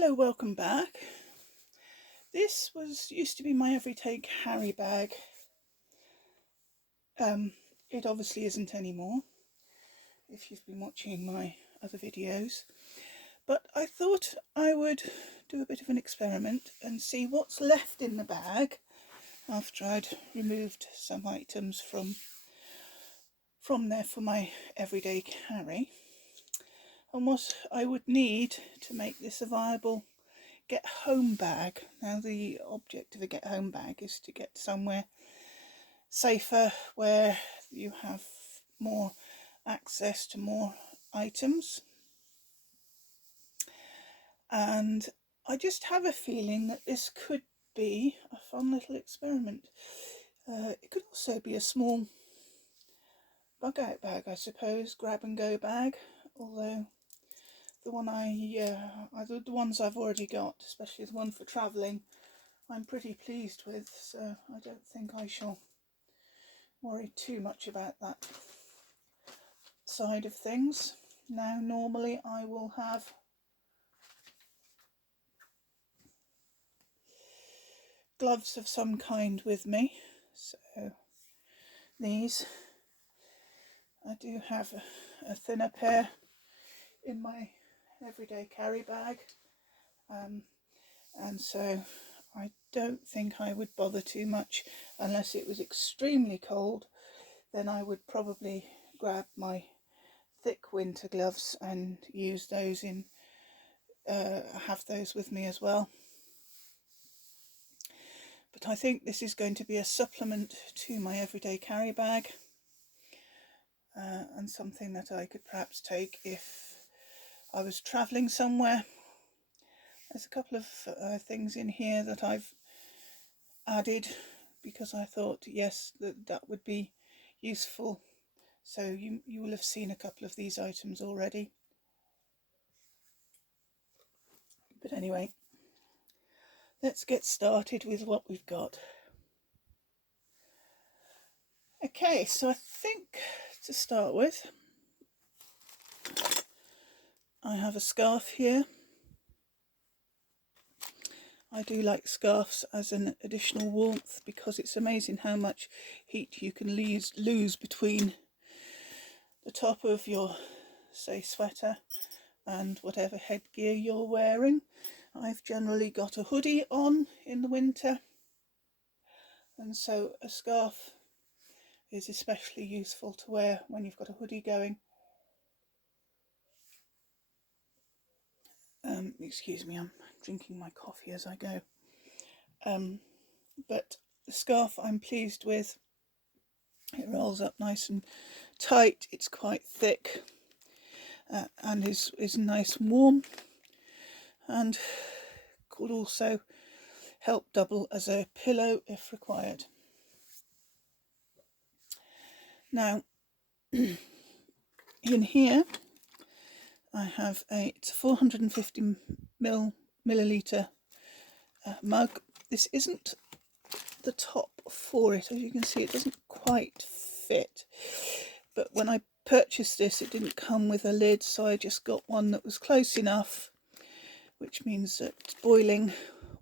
Hello, welcome back. This used to be my everyday carry bag. It obviously isn't anymore if you've been watching my other videos, but I thought I would do a bit of an experiment and see what's left in the bag after I'd removed some items from there for my everyday carry, and what I would need to make this a viable get home bag. Now, the object of a get home bag is to get somewhere safer where you have more access to more items, and I just have a feeling that this could be a fun little experiment. It could also be a small bug out bag, I suppose, grab and go bag, although the ones I've already got, especially the one for travelling, I'm pretty pleased with, so I don't think I shall worry too much about that side of things. Now, normally I will have gloves of some kind with me, so these, I do have a thinner pair in my everyday carry bag, and so I don't think I would bother too much unless it was extremely cold. Then I would probably grab my thick winter gloves and use those have those with me as well. But I think this is going to be a supplement to my everyday carry bag, and something that I could perhaps take if I was travelling somewhere. There's a couple of things in here that I've added because I thought, yes, that would be useful. So you will have seen a couple of these items already. But anyway, let's get started with what we've got. Okay, so I think to start with, I have a scarf here. I do like scarves as an additional warmth because it's amazing how much heat you can lose between the top of your, say, sweater and whatever headgear you're wearing. I've generally got a hoodie on in the winter, and so a scarf is especially useful to wear when you've got a hoodie going. Excuse me, I'm drinking my coffee as I go. But the scarf I'm pleased with. It rolls up nice and tight. It's quite thick, and is nice and warm, and could also help double as a pillow if required. Now, in here I have it's a 450 milliliter mug. This isn't the top for it, as you can see. It doesn't quite fit, but when I purchased this it didn't come with a lid, so I just got one that was close enough, which means that boiling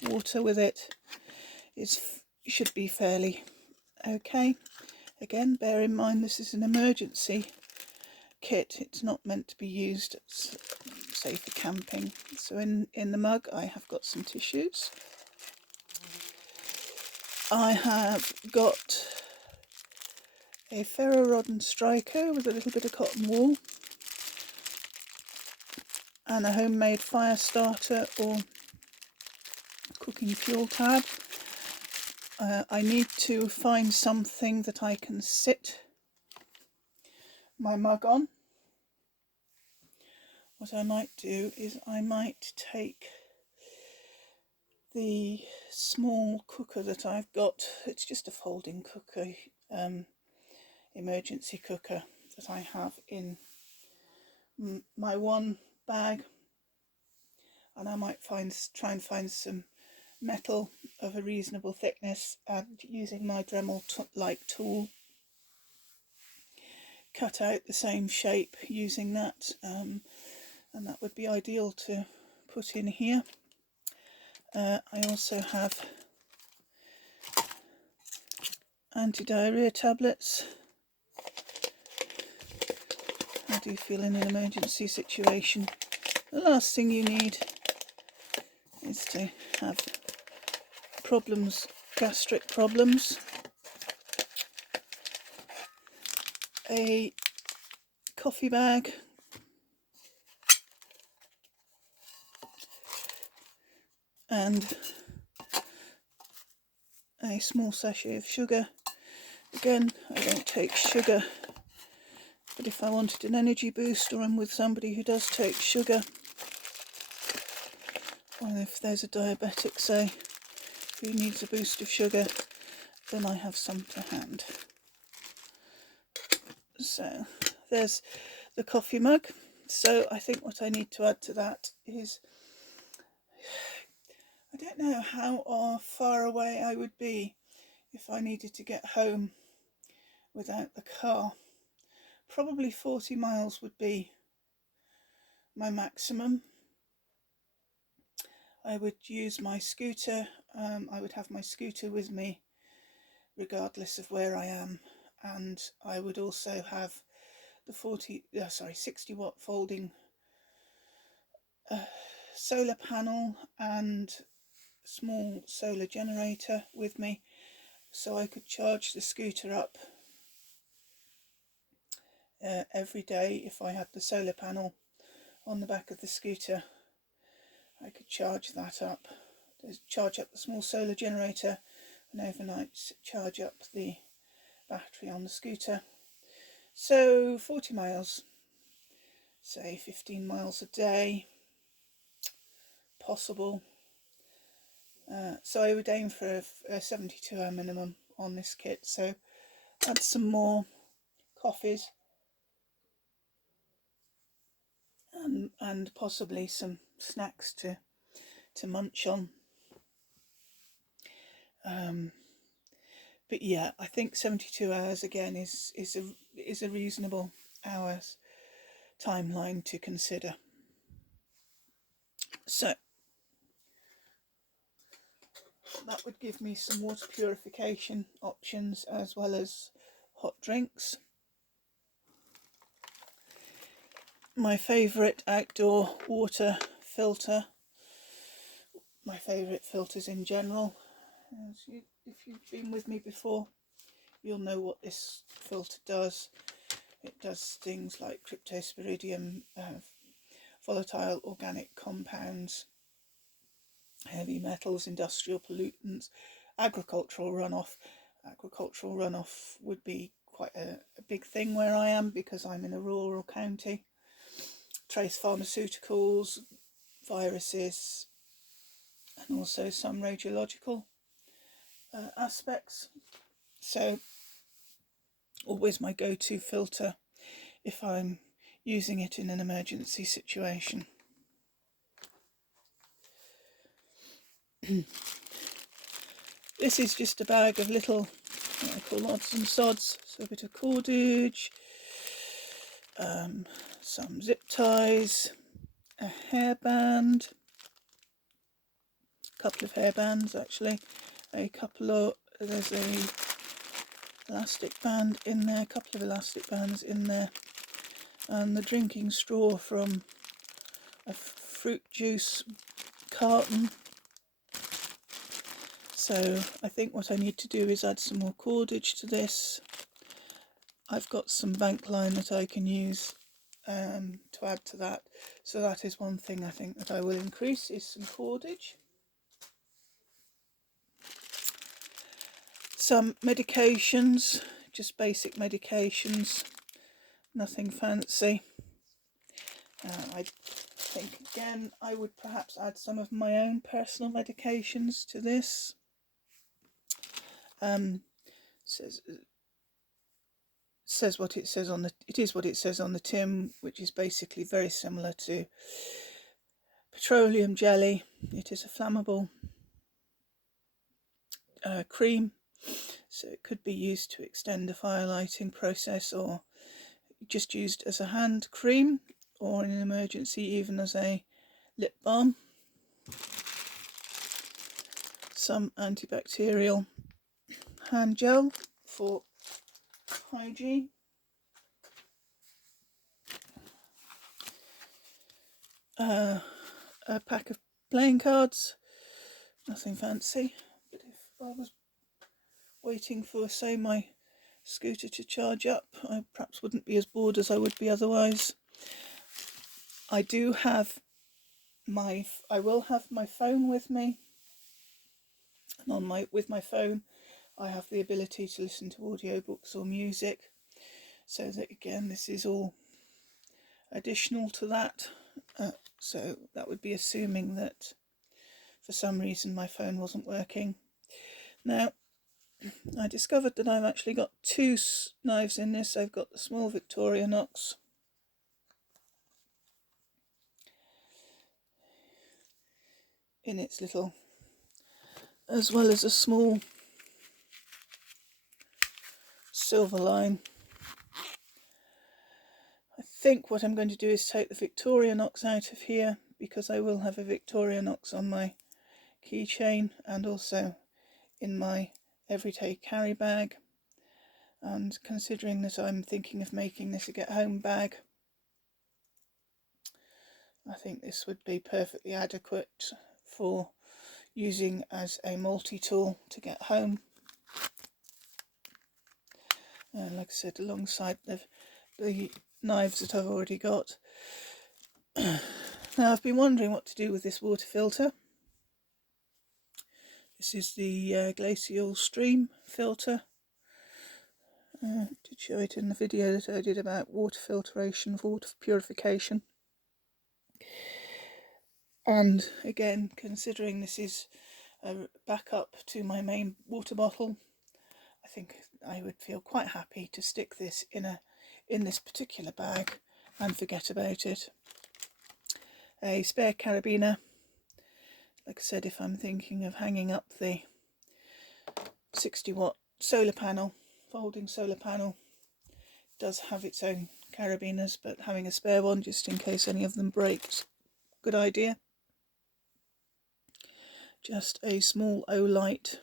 water with it should be fairly okay. Again, bear in mind this is an emergency kit. It's not meant to be used, say, for camping. So in the mug I have got some tissues. I have got a ferro rod and striker with a little bit of cotton wool, and a homemade fire starter or cooking fuel tab. I need to find something that I can sit my mug on. What I might do is I might take the small cooker that I've got. It's just a folding cooker, emergency cooker that I have in my one bag, and I might try and find some metal of a reasonable thickness, and using my Dremel-like tool cut out the same shape using that, and that would be ideal to put in here. I also have anti-diarrhea tablets. How do you feel in an emergency situation? The last thing you need is to have problems, gastric problems. A coffee bag, and a small sachet of sugar. Again, I don't take sugar, but if I wanted an energy boost, or I'm with somebody who does take sugar, or if there's a diabetic, say, who needs a boost of sugar, then I have some to hand. So there's the coffee mug. So I think what I need to add to that is, I don't know how far away I would be if I needed to get home without the car. Probably 40 miles would be my maximum. I would use my scooter. I would have my scooter with me regardless of where I am, and I would also have the 60 watt folding solar panel and small solar generator with me, so I could charge the scooter up every day. If I had the solar panel on the back of the scooter, I could charge that up, charge up the small solar generator, and overnight charge up the battery on the scooter. So 40 miles, say 15 miles a day, possible. So I would aim for a 72 hour minimum on this kit. So add some more coffees and possibly some snacks to munch on. But yeah, I think 72 hours again is a reasonable hours timeline to consider. So that would give me some water purification options as well as hot drinks. My favourite outdoor water filter, my favourite filters in general. If you've been with me before, you'll know what this filter does. It does things like cryptosporidium, volatile organic compounds, heavy metals, industrial pollutants, agricultural runoff. Agricultural runoff would be quite a big thing where I am because I'm in a rural county. Trace pharmaceuticals, viruses, and also some radiological aspects. So always my go-to filter if I'm using it in an emergency situation. This is just a bag of little, what I call odds and sods. So a bit of cordage, some zip ties, a hairband, a couple of hairbands actually, there's a elastic band in there, a couple of elastic bands in there, and the drinking straw from a fruit juice carton. So I think what I need to do is add some more cordage to this. I've got some bank line that I can use to add to that. So that is one thing I think that I will increase, is some cordage. Some medications, just basic medications, nothing fancy. I think again I would perhaps add some of my own personal medications to this. Says what it says on the, it is what it says on the tin, which is basically very similar to petroleum jelly. It is a flammable cream, so it could be used to extend the fire lighting process, or just used as a hand cream, or in an emergency even as a lip balm. some antibacterial hand gel for hygiene. A pack of playing cards, nothing fancy, but if I was waiting for, say, my scooter to charge up, I perhaps wouldn't be as bored as I would be otherwise. I will have my phone with me, and with my phone I have the ability to listen to audiobooks or music, so that again this is all additional to that. So that would be assuming that for some reason my phone wasn't working. Now, I discovered that I've actually got two knives in this. I've got the small Victorinox in its little, as well as a small silver line. I think what I'm going to do is take the Victorinox out of here, because I will have a Victorinox on my keychain and also in my everyday carry bag. And considering that I'm thinking of making this a get home bag, I think this would be perfectly adequate for using as a multi-tool to get home. Like I said, alongside the knives that I've already got. Now, I've been wondering what to do with this water filter. This is the glacial stream filter. Did show it in the video that I did about water filtration, water purification. And again, considering this is a backup to my main water bottle, I think I would feel quite happy to stick this in this particular bag and forget about it. A spare carabiner. Like I said, if I'm thinking of hanging up the 60-watt solar panel, folding solar panel, it does have its own carabiners, but having a spare one just in case any of them breaks, good idea. Just a small Olight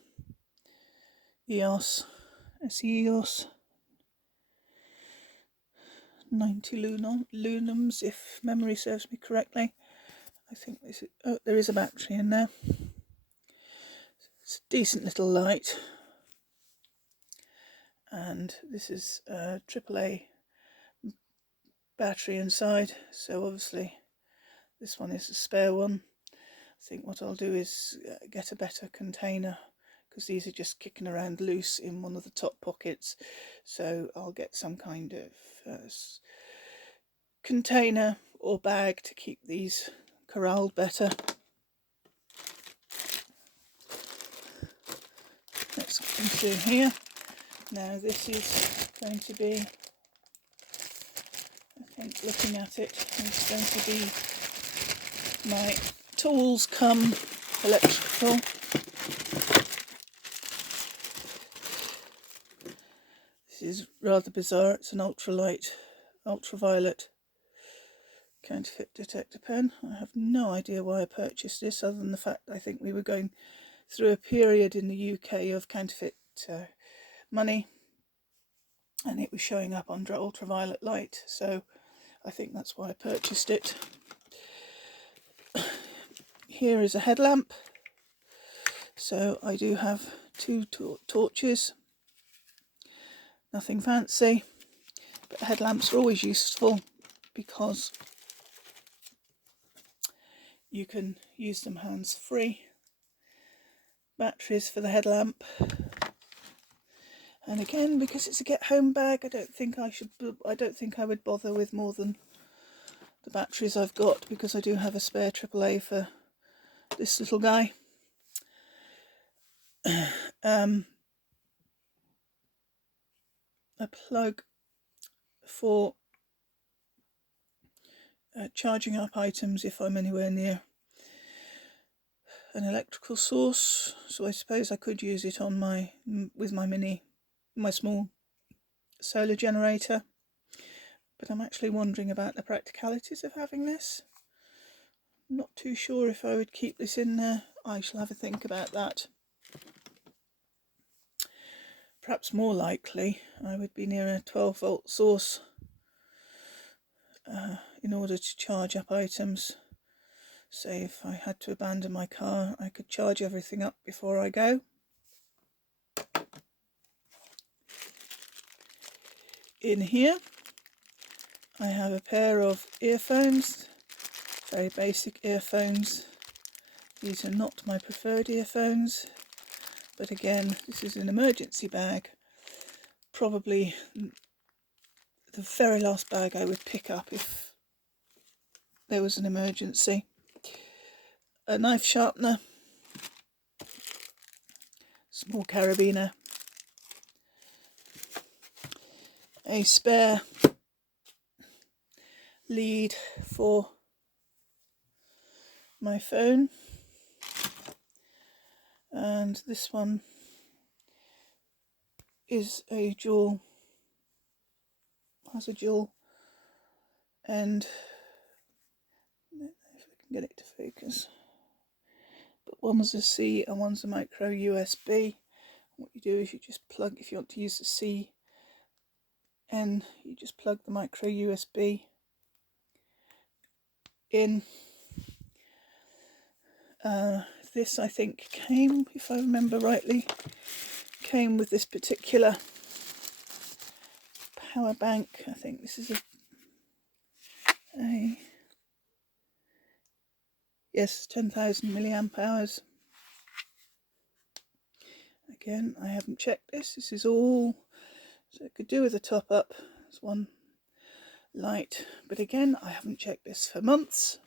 EOS, SEOS 90 lunums, if memory serves me correctly. I think this is, oh, there is a battery in there. It's a decent little light. And this is a AAA battery inside, so obviously this one is a spare one. I think what I'll do is get a better container, because these are just kicking around loose in one of the top pockets, so I'll get some kind of container or bag to keep these corralled better. Let's go through here. Now this is going to be, I think looking at it, it's going to be my tools come electrical. This is rather bizarre. It's an ultraviolet counterfeit detector pen. I have no idea why I purchased this, other than the fact I think we were going through a period in the UK of counterfeit money, and it was showing up under ultraviolet light, so I think that's why I purchased it. Here is a headlamp. So I do have two torches, nothing fancy, but headlamps are always useful because you can use them hands free. Batteries for the headlamp, and again, because it's a get home bag, I don't think I would bother with more than the batteries I've got, because I do have a spare AAA for this little guy. A plug for charging up items if I'm anywhere near an electrical source, so I suppose I could use it on my small solar generator, but I'm actually wondering about the practicalities of having this. I'm not too sure if I would keep this in there. I shall have a think about that. perhaps more likely, I would be near a 12-volt source in order to charge up items. Say if I had to abandon my car, I could charge everything up before I go. In here I have a pair of earphones, very basic earphones. These are not my preferred earphones, but again, this is an emergency bag. Probably the very last bag I would pick up if there was an emergency. A knife sharpener, small carabiner, a spare lead for my phone, and this one is a dual, has a dual end. I don't know if I can get it to focus, but one's a C and one's a micro USB. What you do is you just plug, if you want to use the C N, you just plug the micro USB in. This, I think, came, if I remember rightly, came with this particular power bank. I think this is a yes, 10,000 milliamp hours. Again, I haven't checked this. This is all, so it could do with a top up. There's one light, but again, I haven't checked this for months.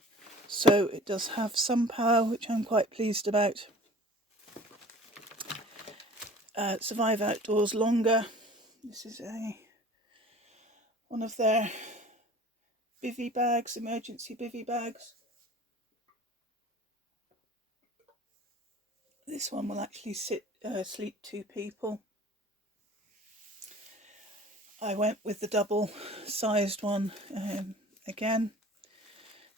So it does have some power, which I'm quite pleased about. Survive outdoors longer. This is one of their bivvy bags, emergency bivvy bags. This one will actually sleep 2 people. I went with the double sized one again,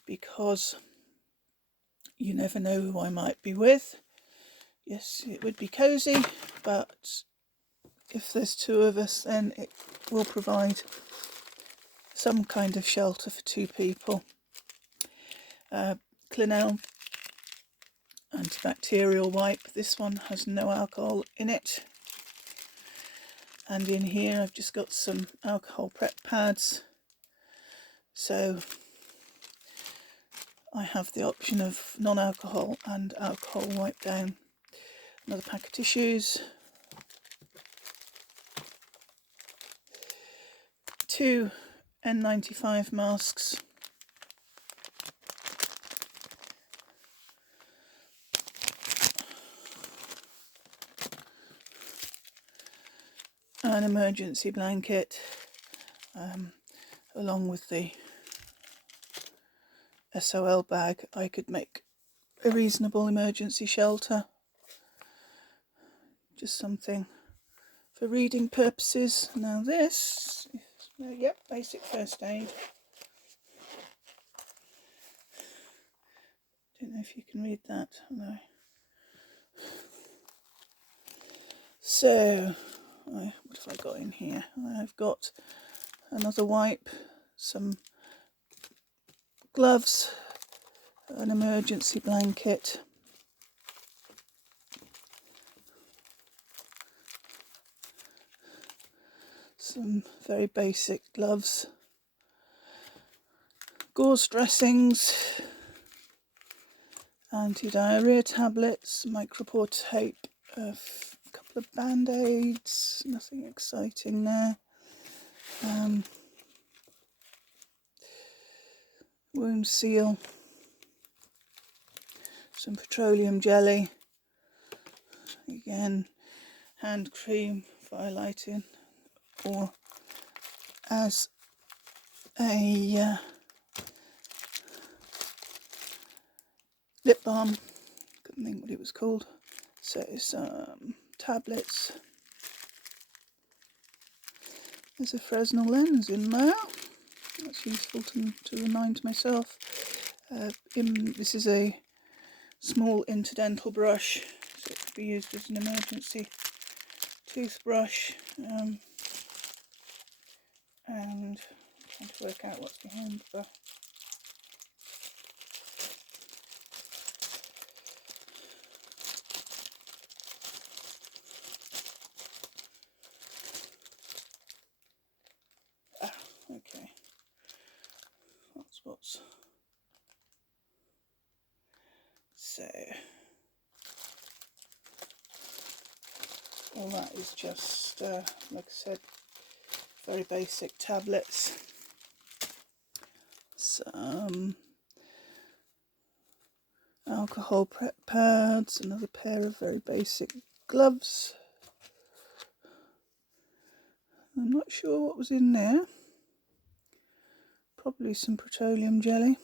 because you never know who I might be with. Yes, it would be cosy, but if there's 2 of us, then it will provide some kind of shelter for 2 people. Clinell antibacterial wipe. This one has no alcohol in it. And in here I've just got some alcohol prep pads. So I have the option of non-alcohol and alcohol wipe down. Another pack of tissues. 2 N95 masks. An emergency blanket, along with the SOL bag. I could make a reasonable emergency shelter. Just something for reading purposes. Now this, yep, basic first aid. Don't know if you can read that. No. So, what have I got in here? I've got another wipe, some gloves, an emergency blanket, some very basic gloves, gauze dressings, anti-diarrhea tablets, micropore tape, a couple of band-aids, nothing exciting there, wound seal, some petroleum jelly, again hand cream for highlighting, or as a lip balm, couldn't think what it was called. So some tablets. There's a Fresnel lens in there. That's useful to remind myself. This is a small interdental brush, so it could be used as an emergency toothbrush, and trying to work out what's behind the okay, that's what's so all that is just like I said, very basic tablets, some alcohol prep pads, another pair of very basic gloves. I'm not sure what was in there, probably some petroleum jelly,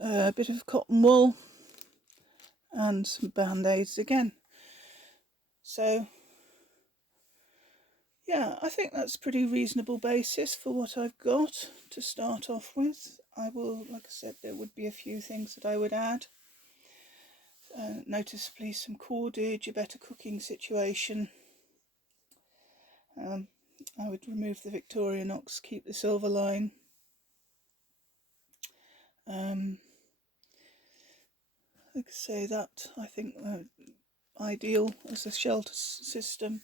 a bit of cotton wool, and some band-aids again. So yeah, I think that's a pretty reasonable basis for what I've got to start off with. I will, like I said, there would be a few things that I would add. Noticeably some cordage, a better cooking situation. I would remove the Victorinox, keep the silver line. Like I say, that I think ideal as a shelter system.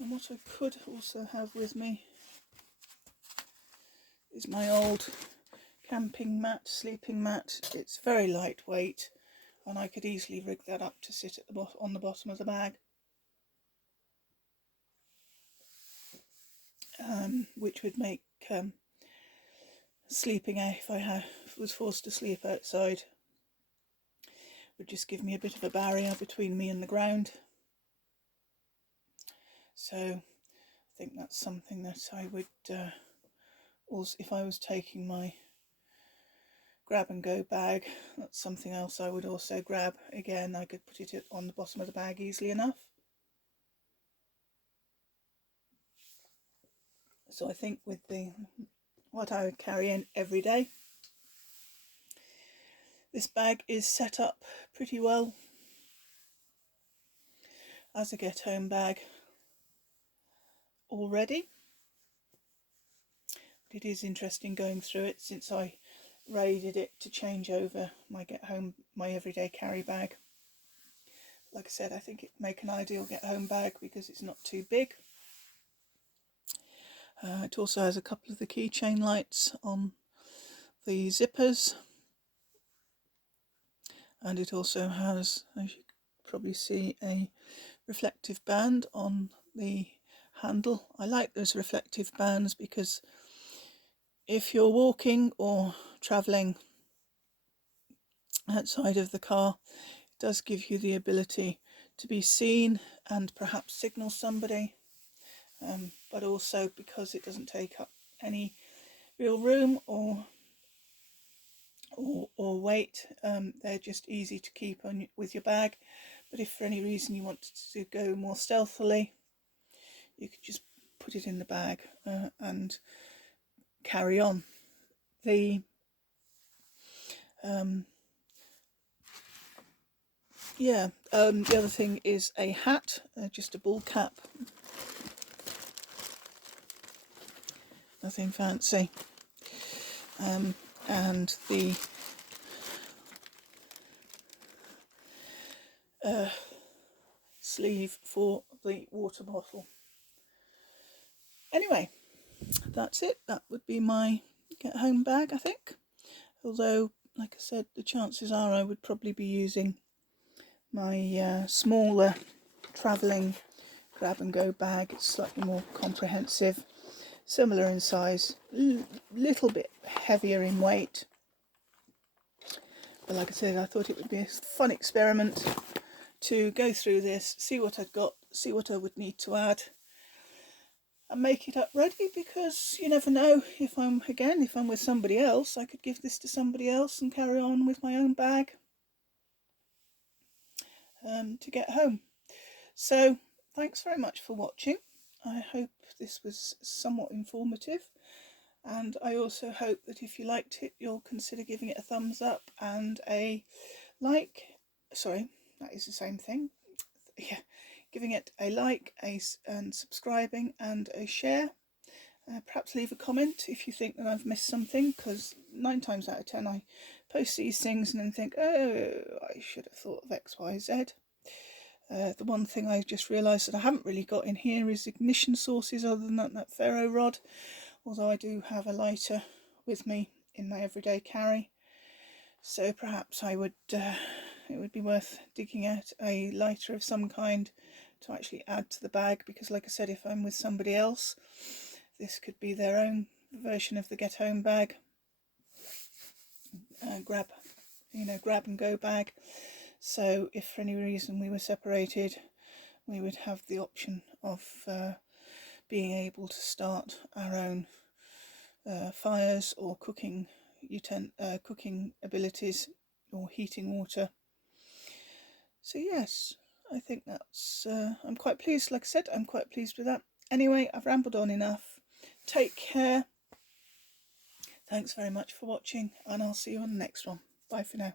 And what I could also have with me is my old camping mat, sleeping mat. It's very lightweight, and I could easily rig that up to sit at the on the bottom of the bag, which would make sleeping, if I was forced to sleep outside, would just give me a bit of a barrier between me and the ground. So I think that's something that I would also, if I was taking my grab and go bag, that's something else I would also grab. Again, I could put it on the bottom of the bag easily enough. So I think with what I would carry in every day, this bag is set up pretty well as a get home bag already. It is interesting going through it since I raided it to change over my my everyday carry bag. Like I said, I think it would make an ideal get home bag because it's not too big. It also has a couple of the keychain lights on the zippers, and it also has, as you can probably see, a reflective band on the handle. I like those reflective bands because if you're walking or travelling outside of the car, it does give you the ability to be seen and perhaps signal somebody, but also because it doesn't take up any real room or weight, they're just easy to keep on with your bag. But if for any reason you want to go more stealthily, you could just put it in the bag and carry on. The the other thing is a hat, just a ball cap, nothing fancy, and the sleeve for the water bottle. Anyway, that's it. That would be my get home bag, I think. Although, like I said, the chances are I would probably be using my smaller travelling grab and go bag. It's slightly more comprehensive, similar in size, little bit heavier in weight. But like I said, I thought it would be a fun experiment to go through this, see what I'd got, see what I would need to add, and make it up ready, because you never know, if I'm with somebody else, I could give this to somebody else and carry on with my own bag to get home. So thanks very much for watching. I hope this was somewhat informative, and I also hope that if you liked it, you'll consider giving it a thumbs up and a like. Sorry, that is the same thing. yeah, giving it a like, and subscribing and a share. Perhaps leave a comment if you think that I've missed something, because 9 times out of 10 I post these things and then think, oh, I should have thought of X, Y, Z. The one thing I just realised that I haven't really got in here is ignition sources, other than that ferro rod, although I do have a lighter with me in my everyday carry. So perhaps I would, it would be worth digging out a lighter of some kind to actually add to the bag, because like I said, if I'm with somebody else, this could be their own version of the get home bag, grab and go bag. So if for any reason we were separated, we would have the option of being able to start our own fires or cooking abilities, or heating water. So yes, I think that's, I'm quite pleased. Like I said, I'm quite pleased with that. Anyway, I've rambled on enough. Take care. Thanks very much for watching, and I'll see you on the next one. Bye for now.